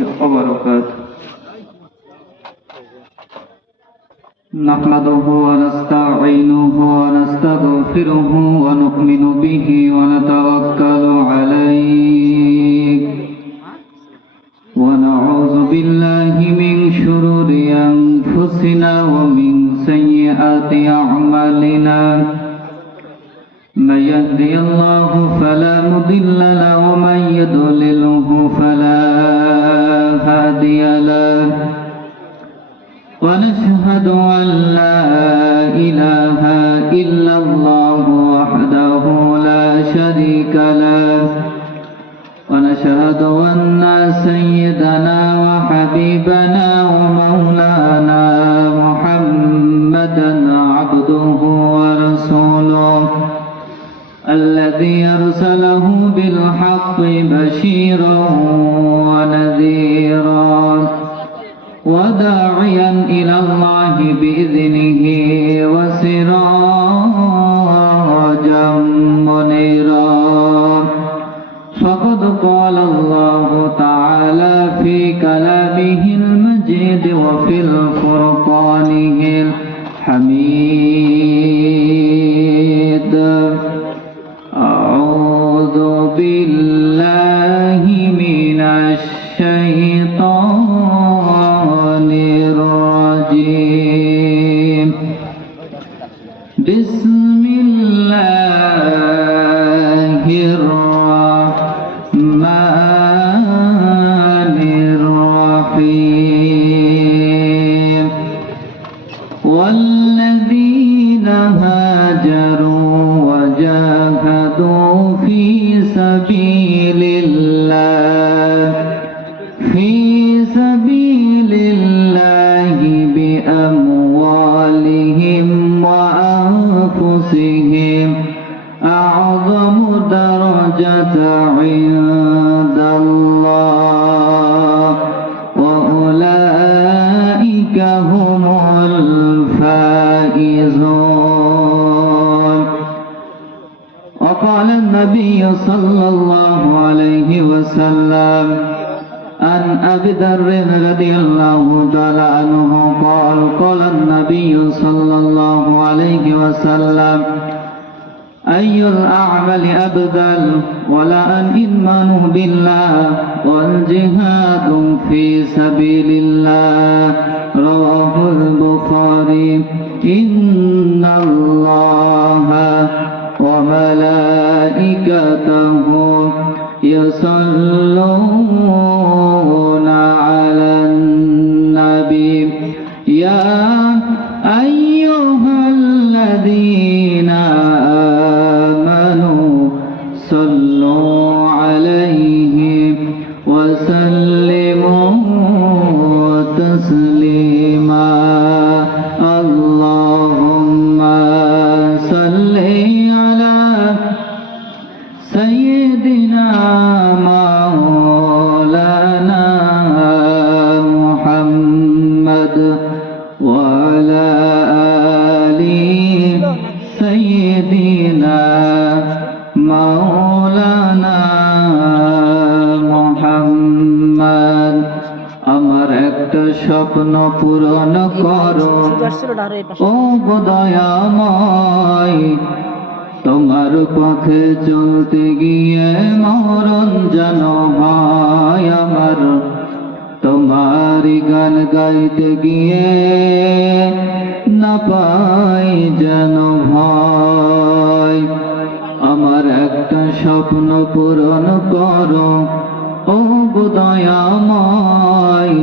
وبركاته. نحمده ونستعينه ونستغفره ونؤمن به ونتوكل عليه ونعوذ بالله من شرور أنفسنا ومن سيئات أعمالنا. من يهدي الله فلا مضل له ومن يضلله فلا هادي له. ونشهد أن لا إله إلا الله وحده لا شريك له. ونشهد أن سيدنا وحبيبنا ومولانا محمدا عبده ورسوله الذي أرسله بالحق بشيرا ونذيرا وداعيا إلى الله بإذنه وسراجا منيرا. فقد قال الله تعالى في كلامه المجيد وفي الفرقانه الحميد. أعوذ بالله من الشيطان الرجيم. بسم الله الرحمن الرحيم. والذين هاجروا وجاهدوا في سبيل الله بأموالهم وأنفسهم أعظم درجة عند الله وأولئك هم الفائزون. وقال النبي صلى الله عليه وسلم عن أبي ذر رضي الله تعالى عنه قال قال النبي صلى الله عليه وسلم أي الأعمال أفضل ولا الإيمان بالله والجهاد في سبيل الله. رواه البخاري. إن الله وملائكته يصلون على النبي يا أيها الذين آمنوا صلوا عليه وسلموا تسليما. اللهم صل على سيدنا مولانا محمد وعلى آل سيدنا مولانا محمد. আমার একটা স্বপ্ন পূরণ করো ও দয়াময়, তোমার পথে চলতে গিয়ে মরণ যেন হয় আমার। তোমারই গান গাইতে গিয়ে না পাই যেন ভয়। আমার একটা স্বপ্ন পূরণ করো ও দয়াময়,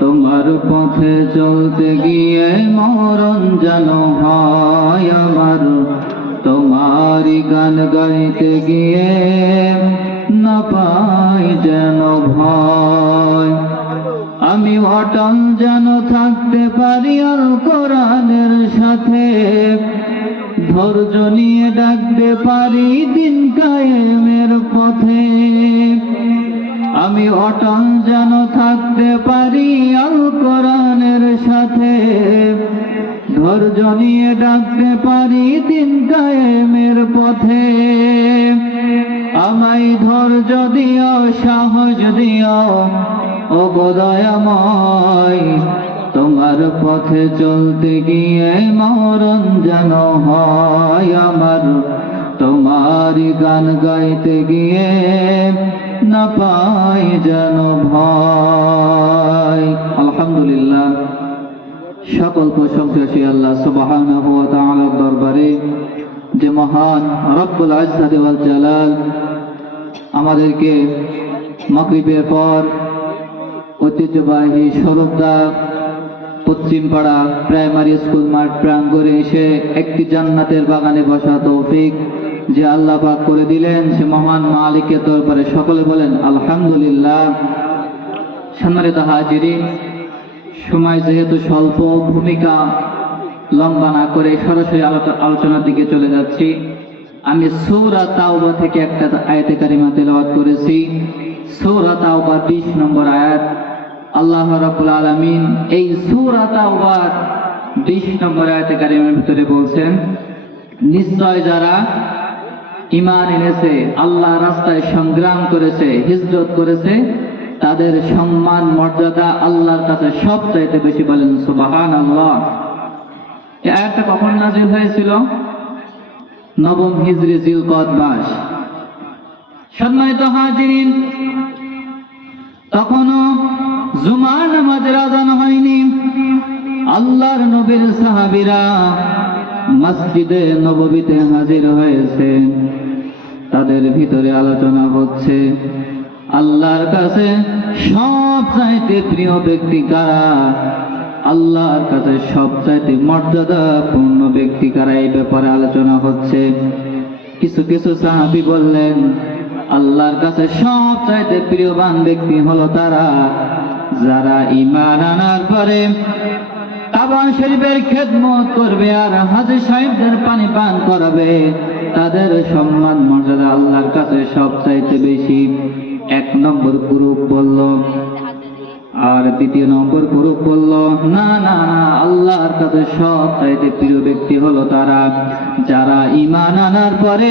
তোমার পথে চলতে গিয়ে মরণ যেন হয় আমার। তোমারই গান গাইতে গিয়ে না পাই যেন ভয়। আমি অটল যেন থাকতে পারি আল কোরআনের সাথে, ধৈর্য নিয়ে ডাকতে পারি দিন কায়েমের পথে। আমি অটল যেন থাকতে পারি আল কোরআনের সাথে, ধৈর্য নিয়ে ডাকতে পারি দিন কায়েমের পথে। আমায় ধৈর্য দিও, সাহস দিও, ও গো দয়াময়, তোমার পথে চলতে গিয়ে মরণ যেন হয় আমার, তোমারই গান গাইতে গিয়ে না পাই যেন ভয়। আলহামদুলিল্লাহ, সকল প্রশংসা সেই আল্লাহ সুবহানাহু ওয়া তাআলার দরবারে, যে মহান রব্বুল ইজ্জতি ওয়াল জালাল আমাদেরকে মাগরিবের পর ঐতিহ্যবাহী স্বরূপদা পশ্চিমপাড়া প্রাইমারি স্কুল মাঠ প্রাঙ্গণে এসে একটি জান্নাতের বাগানে বসা তৌফিক যে আল্লাহ পাক করে দিলেন, সে মহান মালিকের দরবারে সকলে বলেন আলহামদুলিল্লাহ। সম্মানিত হাজিরিন, সময় যেহেতু স্বল্প, ভূমিকা লম্বা না করে সরাসরি আলোচনার দিকে চলে যাচ্ছি। আমি সূরা তাওবা থেকে একটা আয়াতে কারিমা তেলাওয়াত করেছি। সূরা তাওবা 20 নম্বর আয়াত। আল্লাহ রাব্বুল আলামিন এই সূরা তাওবার 20 নম্বর আয়াতে কারিমার ভিতরে বলছেন, নিশ্চয় যারা ঈমান এনেছে, আল্লাহর রাস্তায় সংগ্রাম করেছে, হিজরত করেছে, তাদের সম্মান মর্যাদা আল্লাহর কাছে সবচাইতে বেশি। বলেন সুবহানাল্লাহ। এই আয়াতটা কখন নাযিল হয়েছিল? 9ম হিজরি জিলকদ মাস। সম্মানিত হাজিরিন, তখনও জুমার নামাজের আযান হয়নি। আল্লাহর নবীর সাহাবীরা মসজিদে নববীতে হাজির হয়েছে। তাদের ভিতরে আলোচনা হচ্ছে, আল্লাহর কাছে সবচাইতে প্রিয় ব্যক্তি কারা, আল্লাহর কাছে সবচাইতে মর্যাদাপূর্ণ ব্যক্তি কারা, এই ব্যাপারে আলোচনা হচ্ছে। কিছু কিছু সাহাবী বললেন, আল্লাহর কাছে সবচাইতে প্রিয়বান ব্যক্তি হলো তারা যারা ঈমান আনার পরে কাবা শরীফের খেদমত করবে আর হাজী সাহেবদের পানি পান করাবে, তাদের সম্মান মর্যাদা আল্লাহর কাছে সবচাইতে বেশি। 1 নম্বর গ্রুপ বলল। আর 2 নম্বর গ্রুপ বলল, না না না, আল্লাহর কাছে সবচাইতে প্রিয় ব্যক্তি হলো তারা যারা ঈমান আনার পরে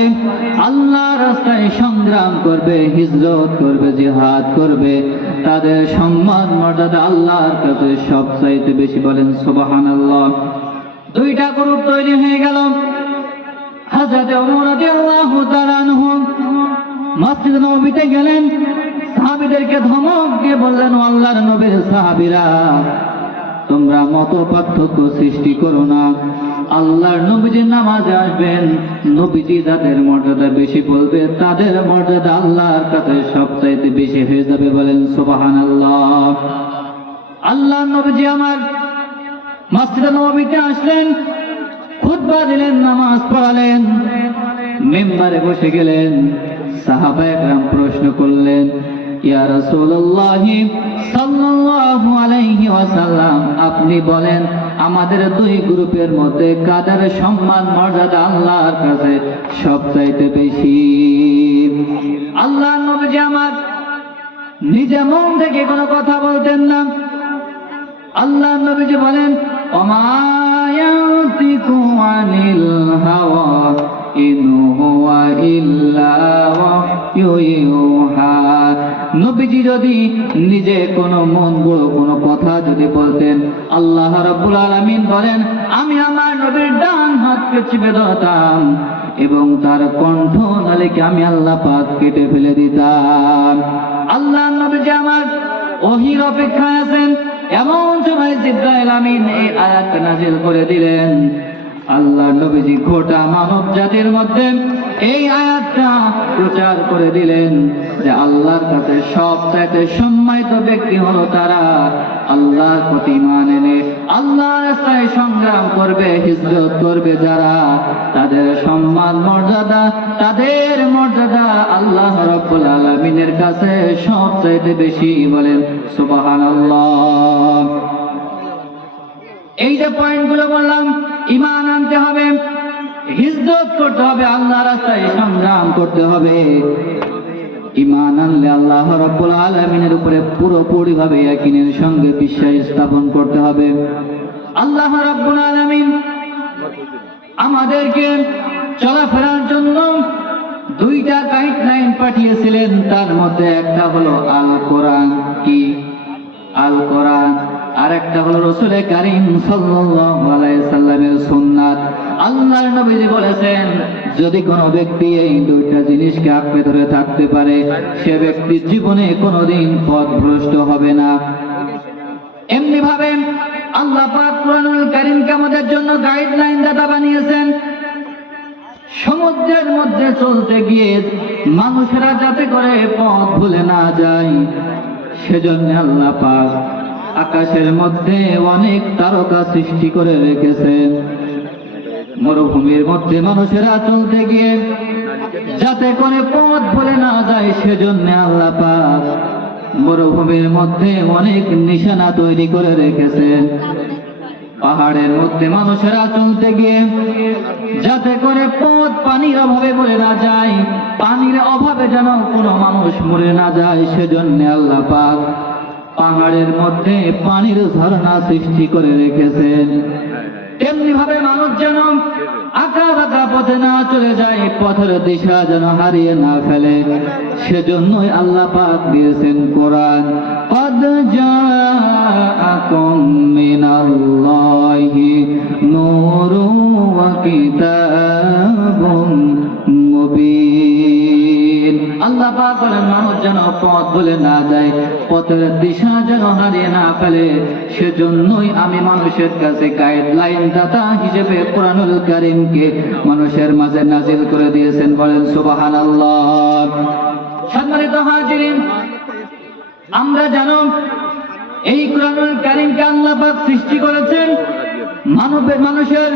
আল্লাহর রাস্তায় সংগ্রাম করবে, হিজরত করবে, জিহাদ করবে, তাদের সম্মান মর্যাদা আল্লাহর কাছে সবচাইতে বেশি। বলেন সুবহানাল্লাহ। 2টা গ্রুপ তৈরি হয়ে গেল। হযরত ওমর রাদিয়াল্লাহু তাআলা আনহু মসজিদ নববীতে গেলেন, সাহাবীদেরকে ধমক দিয়ে বললেন, ও আল্লাহর নবীর সাহাবীরা, তোমরা মত পার্থক্য সৃষ্টি করো না। আল্লাহর নবীজি নামাজে আসবেন, নবীজি যাদের মর্যাদা বেশি বলবে, তাদের মর্যাদা আল্লাহর কাছে সবচাইতে বেশি হয়ে যাবে। বলেন সুবহানাল্লাহ। আল্লাহর নবীজি আমার মসজিদে নববীতে আসলেন, খুতবা দিলেন, নামাজ পড়ালেন, মিম্বারে বসে গেলেন। সাহাবায়ে কেরাম প্রশ্ন করলেন, ইয়া রাসূলুল্লাহ সাল্লাল্লাহু আলাইহি ওয়াসাল্লাম, আপনি বলেন আমাদের 2 গ্রুপের মধ্যে কাদের সম্মান মর্যাদা আল্লাহর কাছে সবচাইতে বেশি? আল্লাহর নবীজি আমার নিজে মন থেকে কোনো কথা বলতেন না। আল্লাহর নবীজি বলেন, ওমা ইয়াতিকু আনিল হাওয়া ইন হুয়া ইল্লা ওয়াহয়ুহা। নবীজি যদি নিজে কোনো মন গড়ো কোনো কথা যদি বলতেন, আল্লাহ রাব্বুল আলামিন বলেন, আমি আমার নবীর ডান হাতকে চিপে ধরতাম এবং তার কণ্ঠ নালীকে আমি আল্লাহ পাক কেটে ফেলে দিতাম। আল্লাহ নবীজি আমার ওহীর অপেক্ষায় আছেন। এমন সময় জিবরাইল আমিন এই আয়াত নাযিল করে দিলেন। আল্লাহ নবীজি গোটা মানব জাতির মধ্যে এই আয়াতটা প্রচার করে দিলেন যে আল্লাহর কাছে সবচাইতে সম্মানিত ব্যক্তি হলো তারা আল্লাহর প্রতি ঈমান এনে আল্লাহর রাস্তায় সংগ্রাম করবে, হিজরত করবে যারা, তাদের সম্মান মর্যাদা, তাদের মর্যাদা আল্লাহ রাব্বুল আলামিনের কাছে সবচাইতে বেশি। বলেন সুবহানাল্লাহ। এই যে পয়েন্টগুলো বললাম, ঈমান আনতে হবে, হিজরত করতে হবে, আল্লাহর রাস্তায় সংগ্রাম করতে হবে। ঈমান আনলে আল্লাহ রাব্বুল আলামিনের উপরে পুরোপুরিভাবে ইয়াকিনের সঙ্গে বিশ্বাস স্থাপন করতে হবে। আল্লাহ রাব্বুল আলামিন আমাদেরকে চলাফেরার জন্য 2টা গাইডলাইন পাঠিয়েছিলেন, তার মধ্যে একটা হলো আল কোরআন। কি আল কোরআন, আর একটা হলো রাসূল কারীম সাল্লাল্লাহু আলাইহি সাল্লামের সুন্নাত। আল্লাহর নবীজি বলেছেন, যদি কোনো ব্যক্তি এই দুইটা জিনিসকে আঁকড়ে ধরে থাকতে পারে, সে ব্যক্তি জীবনে কোনোদিন পথভ্রষ্ট হবে না। এমনি ভাবে আল্লাহ পাক কুরআনুল কারীমকে আমাদের জন্য গাইডলাইন দাতা বানিয়েছেন। সমুদ্রের মধ্যে চলতে গিয়ে মানুষেরা যাতে করে পথ ভুলে না যায়, সেজন্য আল্লাহ পাক আকাশের মধ্যে অনেক তারকা সৃষ্টি করে রেখেছেন। মরুভূমির মধ্যে মানুষেরা চলতে গিয়ে যাতে করে পথ ভুলে না যায়, সেজন্য আল্লাহ পাক মরুভূমির মধ্যে অনেক নিশানা তৈরি করে রেখেছেন। পাহাড়ের মধ্যে মানুষেরা চলতে গিয়ে যাতে করে পথ পানির অভাবে মরে না যায়, পানির অভাবে যেন কোনো মানুষ মরে না যায়, সেজন্য আল্লাহ পাক পাহাড়ের মধ্যে পানির ঝর্ণা সৃষ্টি করে রেখেছেন। তেমনি ভাবে মানুষ যেন আঁকা বাঁকা পথে না চলে যায়, পথের দিশা যেন হারিয়ে না ফেলে, সেজন্যই আল্লাহ পাক দিয়েছেন কোরআন। قد جاءكم من الله نور وكتاب مبين। আল্লাহ পাক বলেন, মানুষ যেন পথ ভুলে না যায়, পথের দিশা যেন হারিয়ে না ফেলে, সেজন্যই আমি মানুষের কাছে গাইডলাইন দাতা হিসেবে কুরআনুল কারীমকে মানুষের মাঝে নাজিল করে দিয়েছেন। বলেন সুবহানাল্লাহ। সম্মানিত হাজিরিন, আমরা জানো এই কুরআনুল কারীমকে আল্লাহ পাক সৃষ্টি করেছেন মানুষের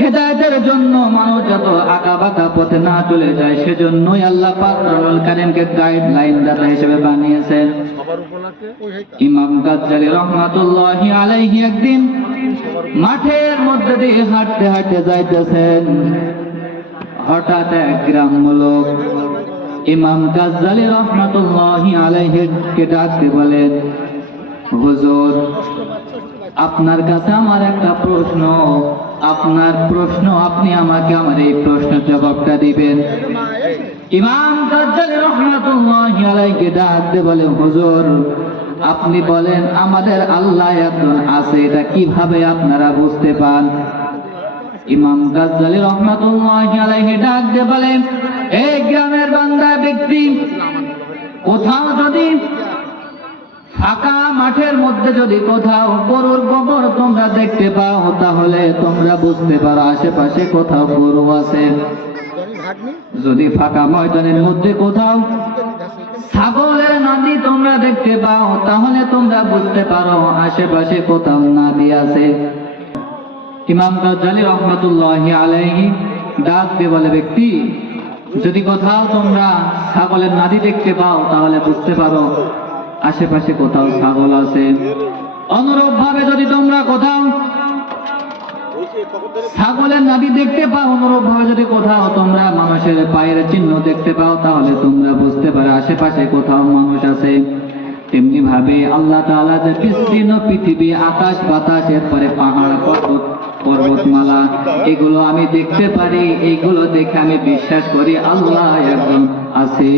হেদায়েতের জন্য, মানুষ যত আঁকা বাঁকা পথে না চলে যায়, সেজন্যই আল্লাহ পাক কুরআনুল কারীমকে গাইডলাইন দাতা হিসেবে বানিয়েছেন। ইমাম গাজ্জালী রাহমাতুল্লাহি আলাইহি একদিন মাঠের মধ্যে দিয়ে হাঁটতে হাঁটতে যাইতেছেন। হঠাৎ এক গ্রাম্য লোক ইমাম গাজ্জালী রাহমাতুল্লাহি আলাইহি কে ডাকতে বলেন, হুজুর, আপনার কাছে আমার একটা প্রশ্ন, আপনার প্রশ্ন, আপনি আমাকে আমার এই প্রশ্নের জবাবটা দিবেন। ইমাম গাজ্জালী রাহমাতুল্লাহি আলাইহি ডাকতে বলে, হুজুর, আপনি বলেন আমাদের আল্লাহ একজন আছে, এটা কিভাবে আপনারা বুঝতে পান? ইমাম গাজ্জালী রাহমাতুল্লাহি আলাইহি ডাকতে বলেন, এই গ্রামের বান্দা ব্যক্তি, কোথাও যদি ফাঁকা মাঠের মধ্যে যদি কোথাও গরুর গোবর তোমরা দেখতে পাও, তাহলে তোমরা বুঝতে পারো আশেপাশে কোথাও গরু আছে। যদি ফাঁকা ময়দানের মধ্যে কোথাও ছাগলের নাদি তোমরা দেখতে পাও, তাহলে তোমরা বুঝতে পারো আশেপাশে কোথাও নাদি আছে। ইমাম গাজ্জালী রাহমাতুল্লাহি আলাইহি ডাক দিয়ে বলে, ব্যক্তি, যদি কোথাও তোমরা ছাগলের নাদি দেখতে পাও, তাহলে বুঝতে পারো আশেপাশে কোথাও ছাগল আছে। অনুরূপ ভাবে যদি তোমরা কোথাও ছাগলের নাদি দেখতে পাও, অনুরূপ ভাবে যদি কোথাও তোমরা মানুষের পায়ের চিহ্ন দেখতে পাও, তাহলে তোমরা বুঝতে পারো আশেপাশে কোথাও মানুষ আছে। তেমনি ভাবে আল্লাহ তাআলা যে বিস্তীর্ণ পৃথিবী, আকাশ বাতাস, এরপরে পাহাড় পর্বতমালা, এগুলো আমি দেখতে পারি, এইগুলো দেখে আমি বিশ্বাস করি আল্লাহ একজন আছে।